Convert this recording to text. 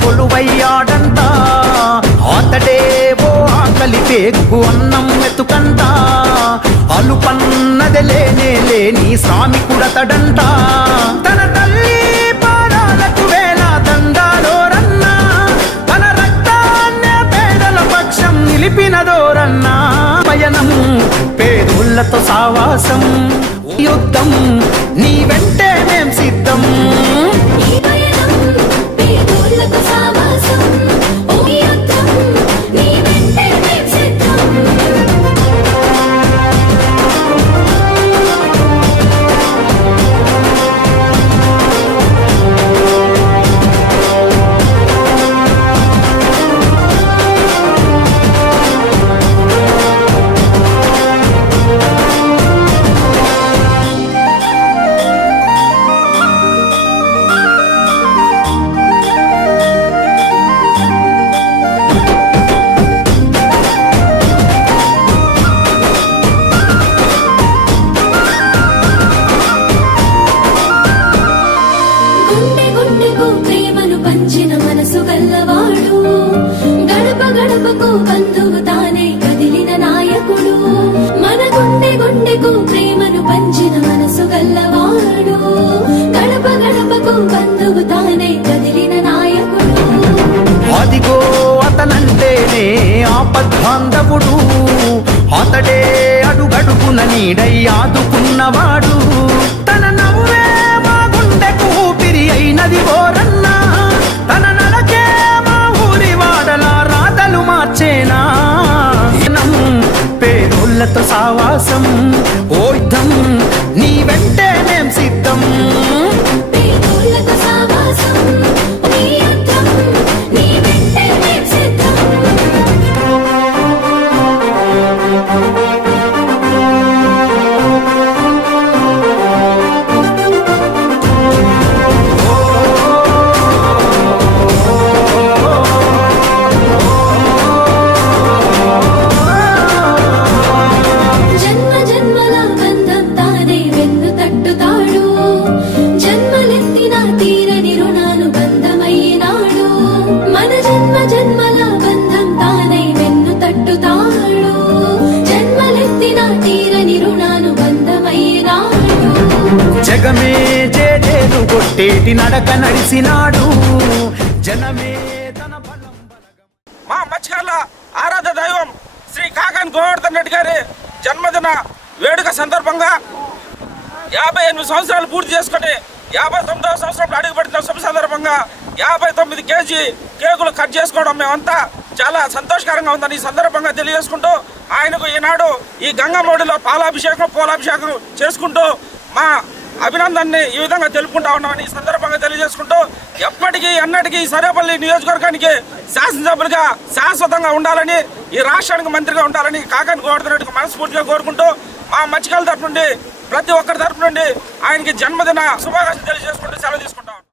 కొలువయ్యాడంట అతడే ఓ ఆకలి పేగు అన్నం మెతుకంట అలుపన్నది లేనే లేని శ్రామికుడతడంట తన తల్లి పాదాలకు వేల దండాలోరన్నా తన రక్తాన్నే పేదల పక్షం నిలిపినదోరన్నా పయనం పేదోళ్లతో సావాసం యుద్ధం నీ వెంటే మేం సిద్ధం అదిగో అతనంటేనే ఆపద్బాంధవుడు అతడే అడుగడుగున నీడై ఆదుకున్నవాడు తన నవ్వే మా గుండెకు ఊపిరి అయినది ఓరన్నా తన నడకే మా ఊరి వాడల రాతలు మార్చేనా పేదోళ్లతో సావాసం ఓ యుద్ధం నీ వెంటే మేం సిద్ధం జగమే జేజేలు కొట్టేటి నడక నడిసినాడు జనమే తన బలం మా మత్స్యకారుల ఆరాధ్య దైవం శ్రీ కాకాని గోవర్ధన్ రెడ్డి గారి జన్మదిన వేడుక సందర్భంగా 58 సంవత్సరాలు పూర్తి చేసుకుని 59వ సంవత్సరంలో అడుగుపెట్టిన శుభ సందర్భంగా 59 కేజీ కేకులు కట్ చేసుకోవడం మేమంతా చాలా సంతోషకరంగా ఉందని ఈ సందర్భంగా తెలియజేసుకుంటూ ఆయనకు ఈనాడు ఈ గంగమ్మడిలో పాలాభిషేకం పూలాభిషేకం చేసుకుంటూ మా అభినందనని ఈ విధంగా తెలుపుకుంటా ఉన్నామని ఈ సందర్భంగా తెలియజేసుకుంటూ ఎప్పటికీ ఎన్నటికీ సరేపల్లి నియోజకవర్గానికి శాసనసభ్యులుగా శాశ్వతంగా ఉండాలని ఈ రాష్ట్రానికి మంత్రిగా ఉండాలని కాకాని గోవర్ధన్ రెడ్డికి మనస్ఫూర్తిగా కోరుకుంటూ మా మత్స్యకారుల తరపు నుండి ప్రతి ఒక్కరి తరపు నుండి ఆయనకి జన్మదిన శుభాకాంక్షలు తెలియజేసుకుంటూ సెలవు తీసుకుంటాం.